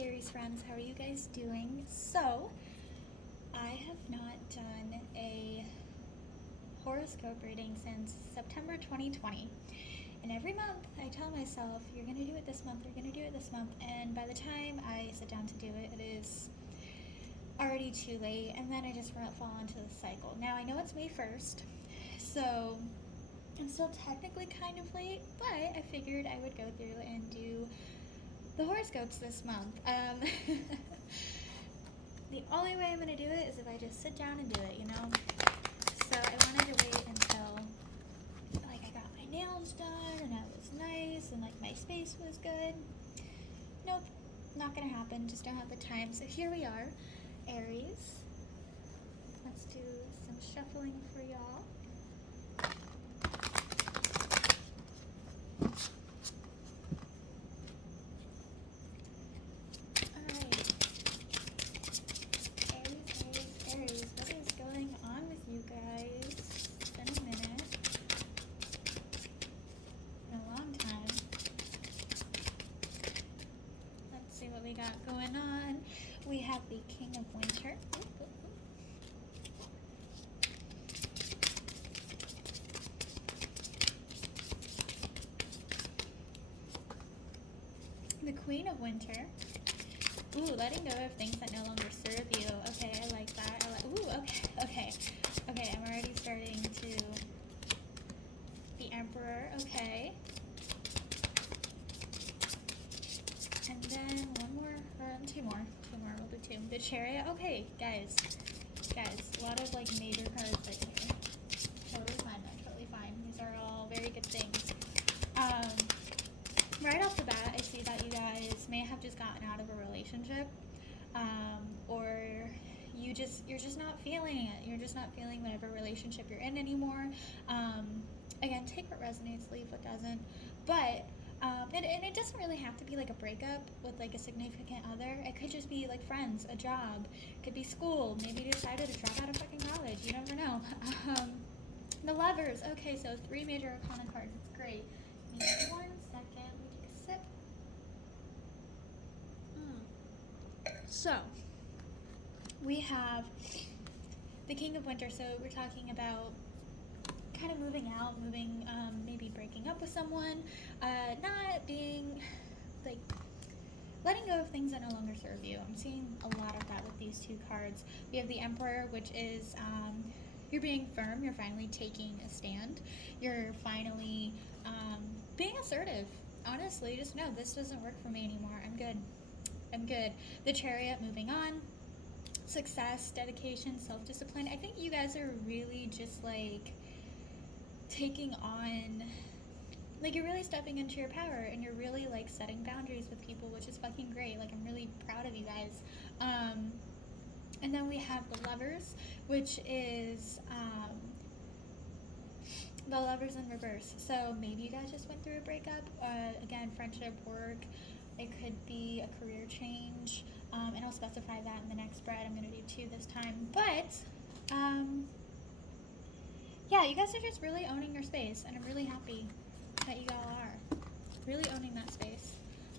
Aries friends, how are you guys doing? So, I have not done a horoscope reading since September 2020. And every month I tell myself, you're going to do it this month, you're going to do it this month. And by the time I sit down to do it, it is already too late. And then I just fall into the cycle. Now, I know it's May 1st, so I'm still technically kind of late, but I figured I would go through and do the horoscopes this month. The only way I'm going to do it is if I just sit down and do it, you know? So I wanted to wait until, like, I got my nails done and it was nice and, like, my space was good. Nope, not going to happen. Just don't have the time. So here we are, Aries. Let's do some shuffling for y'all. Going on, we have the King of Winter. The Queen of Winter. Ooh, letting go of things that no longer serve you. Okay, I like that. Okay. I'm already starting to. The Emperor. Okay. And then two more, we'll do two. The Chariot, okay, guys, a lot of, like, major cards that here. Totally fine. These are all very good things. Right off the bat, I see that you guys may have just gotten out of a relationship, or you're just not feeling it. You're just not feeling whatever relationship you're in anymore. Again, take what resonates, leave what doesn't, but and it doesn't really have to be like a breakup with like a significant other. It could just be like friends, a job, it could be school. Maybe you decided to drop out of fucking college. You never know. The Lovers. Okay, so 3 major arcana cards. It's great. Give me 1 second. Let me take a sip. So we have the King of Winter. So we're talking about kind of moving out, maybe breaking up with someone, not being, like, letting go of things that no longer serve you. I'm seeing a lot of that with these two cards. We have the Emperor, which is, you're being firm, you're finally taking a stand, you're finally being assertive. Honestly, just no, this doesn't work for me anymore. I'm good. The Chariot, moving on. Success, dedication, self-discipline. I think you guys are really just, like, taking on, like, you're really stepping into your power, and you're really, like, setting boundaries with people, which is fucking great. Like, I'm really proud of you guys. And then we have the Lovers, which is the Lovers in reverse. So maybe you guys just went through a breakup. Again, friendship, work. It could be a career change, and I'll specify that in the next spread. I'm going to do 2 this time, but yeah, you guys are just really owning your space, and I'm really happy that you all are really owning that space.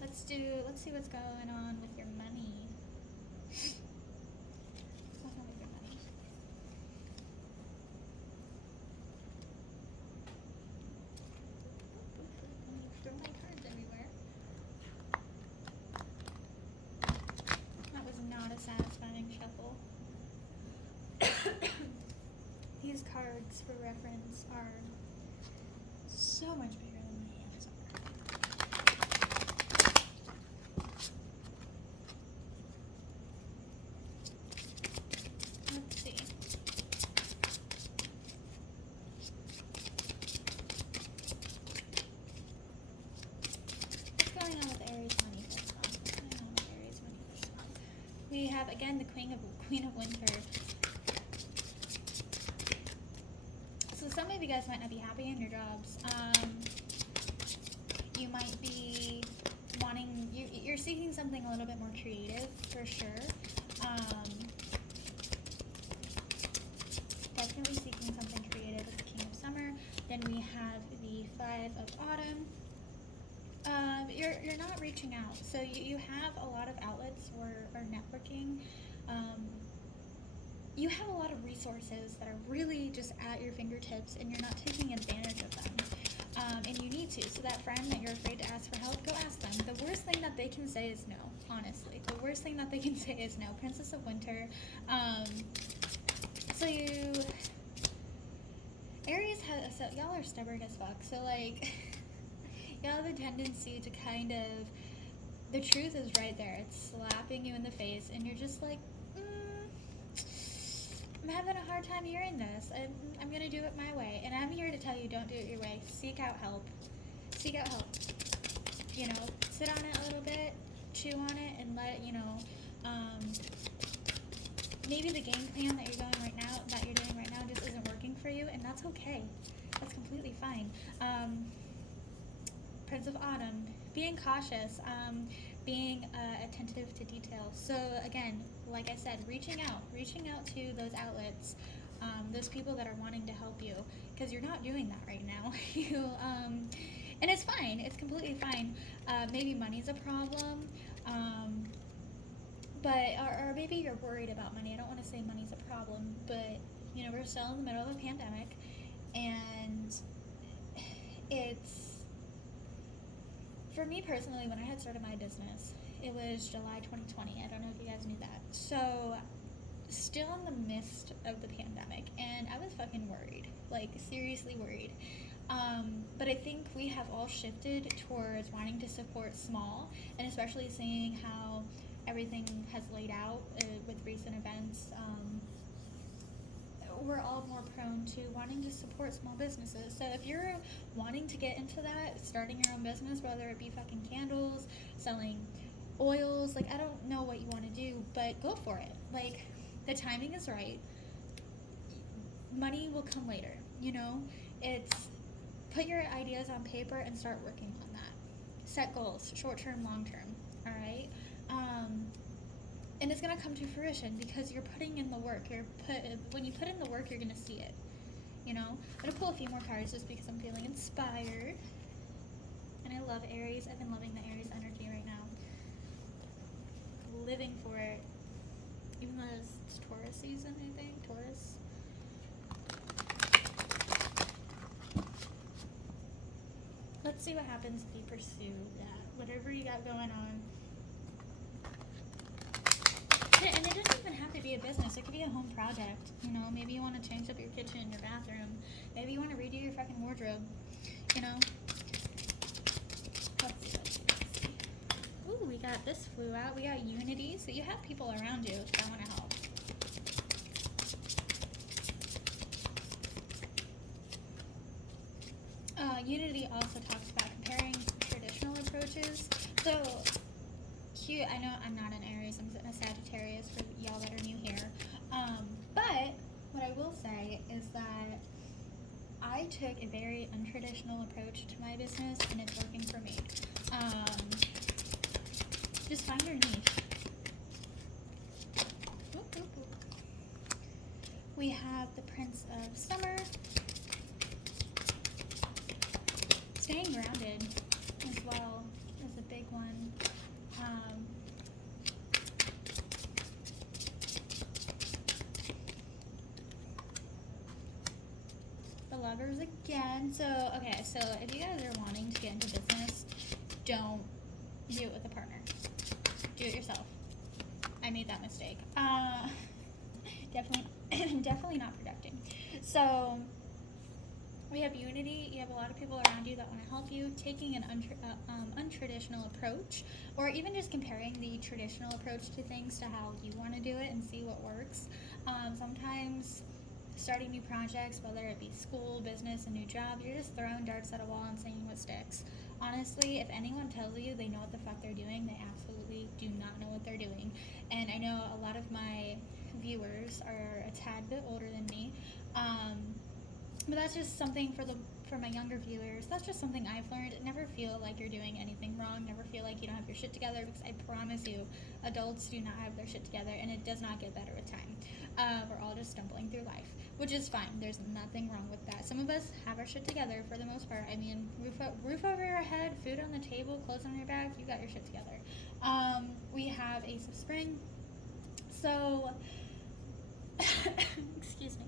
Let's see what's going on with your money. What's going on with your money? Throw my cards everywhere. That was not a satisfying shuffle. These cards, for reference, are so much bigger than my hands are. Let's see. What's going on with Aries money this month? We have, again, the Queen of Winter. So some of you guys might not be happy in your jobs. You might be wanting, you're seeking something a little bit more creative, for sure. Definitely seeking something creative with the King of Summer. Then we have the 5 of Autumn. You're not reaching out. So you have a lot of outlets are networking, you have a lot of resources that are really just at your fingertips, and you're not taking advantage of them. And you need to. So that friend that you're afraid to ask for help, go ask them. The worst thing that they can say is no, honestly. The worst thing that they can say is no. Princess of Winter. Aries y'all are stubborn as fuck. So, like, y'all have a tendency to kind of, the truth is right there. It's slapping you in the face, and you're just like, I'm having a hard time hearing this. I'm going to do it my way. And I'm here to tell you, don't do it your way. Seek out help. Seek out help. You know, sit on it a little bit, chew on it, and let it, maybe the game plan that you're doing right now just isn't working for you, and that's okay. That's completely fine. Prince of Autumn, being cautious, being attentive to details. So again, like I said, reaching out to those outlets, those people that are wanting to help you, because you're not doing that right now. And it's fine. It's completely fine. Maybe money's a problem, or maybe you're worried about money. I don't want to say money's a problem, but we're still in the middle of a pandemic, and it's, for me personally, when I had started my business, it was July 2020. I don't know if you guys knew that. So, still in the midst of the pandemic, and I was fucking worried, like seriously worried. But I think we have all shifted towards wanting to support small, and especially seeing how everything has laid out with recent events. We're all more prone to wanting to support small businesses. So if you're wanting to get into that, starting your own business, whether it be fucking candles, selling oils, like I don't know what you want to do, but go for it. Like, the timing is right. Money will come later, It's put your ideas on paper and start working on that. Set goals, short-term, long-term, all right? And it's going to come to fruition because you're putting in the work. When you put in the work, you're going to see it, I'm going to pull a few more cards just because I'm feeling inspired. And I love Aries. I've been loving the Aries energy right now. Living for it. Even though it's Taurus season, I think. Taurus. Let's see what happens if you pursue that. Whatever you got going on. And it doesn't even have to be a business. It could be a home project. Maybe you want to change up your kitchen, your bathroom. Maybe you want to redo your fucking wardrobe. Let's see. Ooh, we got this flew out. We got unity. So you have people around you that want to help. Unity also talks about comparing traditional approaches. So, cute. I know I'm not an Aries. I'm a Sagittarius for y'all that are new here. But what I will say is that I took a very untraditional approach to my business, and it's working for me. Just find your niche. Oop, oop, oop. We have the Prince of Summer. Staying grounded as well is a big one. The Lovers again. So if you guys are wanting to get into business, don't do it with a partner. Do it yourself. I made that mistake. Definitely not productive. So, we have unity. You have a lot of people around you that want to help you. Taking an untraditional approach, or even just comparing the traditional approach to things to how you want to do it and see what works. Sometimes starting new projects, whether it be school, business, a new job, you're just throwing darts at a wall and seeing what sticks. Honestly, if anyone tells you they know what the fuck they're doing, they absolutely do not know what they're doing. And I know a lot of my viewers are a tad bit older than me. But that's just something for my younger viewers. That's just something I've learned. Never feel like you're doing anything wrong. Never feel like you don't have your shit together, because I promise you, adults do not have their shit together, and it does not get better with time. We're all just stumbling through life, which is fine. There's nothing wrong with that. Some of us have our shit together for the most part. I mean, roof over your head, food on the table, clothes on your back, you got your shit together. We have Ace of Spring. So, excuse me,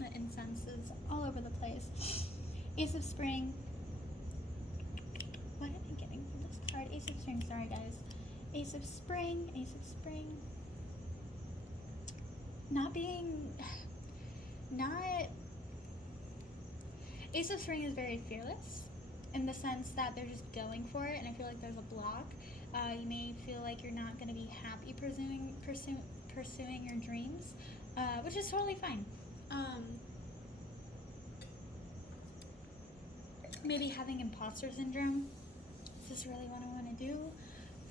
the incense is all over the place. Ace of Spring. What am I getting from this card? Ace of Spring, sorry guys. Ace of Spring, Ace of Spring. Ace of Spring is very fearless in the sense that they're just going for it, and I feel like there's a block. You may feel like you're not going to be happy pursuing your dreams, which is totally fine. Maybe having imposter syndrome. Is this really what I want to do?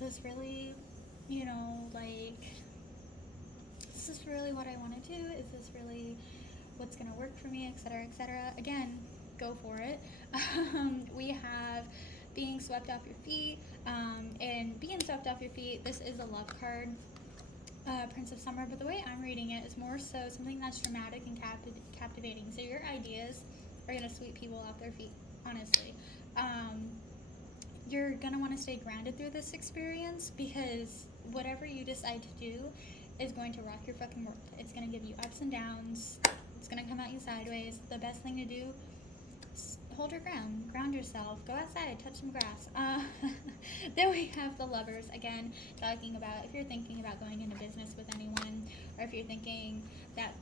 Is this really, is this really what I want to do? Is this really what's going to work for me, etc., etc.? Again, go for it. We have being swept off your feet, and being swept off your feet, this is a love card, Prince of Summer, but the way I'm reading it is more so something that's dramatic and captivating. So your ideas are going to sweep people off their feet, honestly. You're going to want to stay grounded through this experience, because whatever you decide to do is going to rock your fucking world. It's going to give you ups and downs. It's going to come at you sideways. The best thing to do, hold your ground yourself, go outside, touch some grass. Then we have the Lovers, again, talking about if you're thinking about going into business with anyone, or if you're thinking that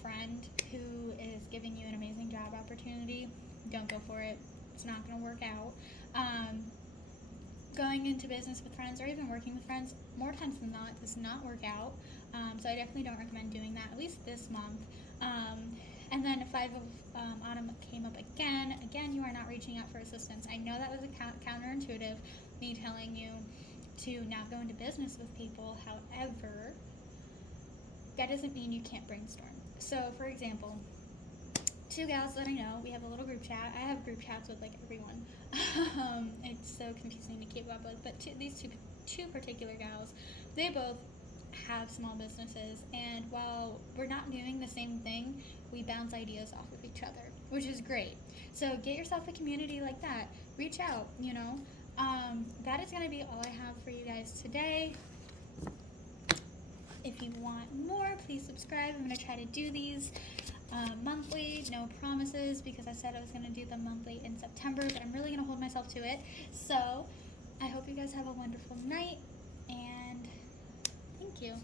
friend who is giving you an amazing job opportunity, don't go for it. It's not going to work out. Going into business with friends, or even working with friends, more times than not, does not work out. So I definitely don't recommend doing that, at least this month. And then 5 of Autumn came up again. Again, you are not reaching out for assistance. I know that was a counterintuitive, me telling you to not go into business with people. However, that doesn't mean you can't brainstorm. So, for example, 2 gals that I know, we have a little group chat. I have group chats with, like, everyone. It's so confusing to keep up with. But these two particular gals, they both have small businesses, and while we're not doing the same thing, we bounce ideas off of each other, which is great. So get yourself a community like that. Reach out, that is going to be all I have for you guys today. If you want more, please subscribe. I'm going to try to do these monthly, no promises, because I said I was going to do them monthly in September, but I'm really going to hold myself to it. So I hope you guys have a wonderful night, and thank you.